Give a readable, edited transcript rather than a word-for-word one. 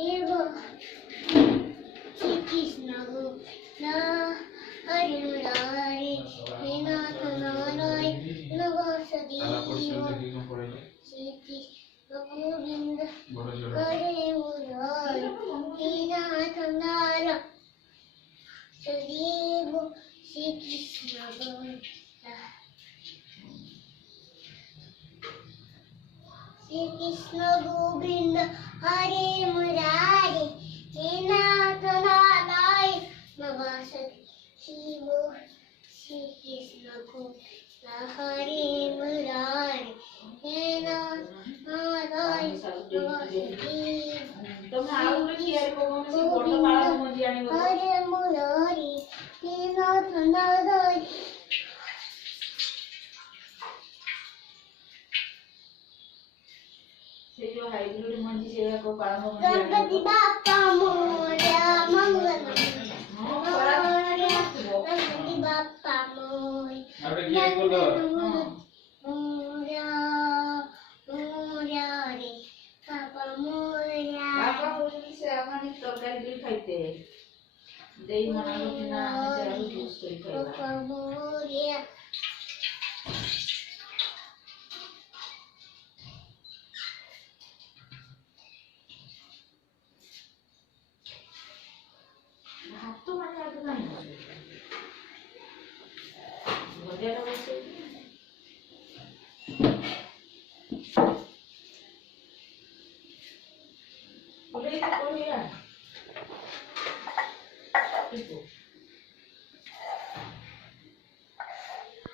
एवं श्री कृष्ण गोविंद हरे मुरारी हे नाथ नारायण वासुदेव श्री कृष्ण गोविंद हरे मुरारी हे नाथ नारायण वासुदेव श्री कृष्ण गोविंद श्री कृष्ण गोविंद हरे मुरारी हे नाथ नारायण वासुदेव श्री कृष्ण गोविंद हरे मुरारी हे नाथ नारायण वासुदेव हरे मुरारी हे नाथ नारायण से जो हाइब्रिड मंजी से को पारंग गणपति बाप्पा मोरया मंगल गणपति बाप्पा मोरया मोरया रे बाप्पा मोरया बापा होली से आमाने तरकारी भी खाइते देई मना लोकिना आमे से आलू जूस करी खाइबा बाप्पा मोरया हाथ तो माने आते नहीं भजिया बसे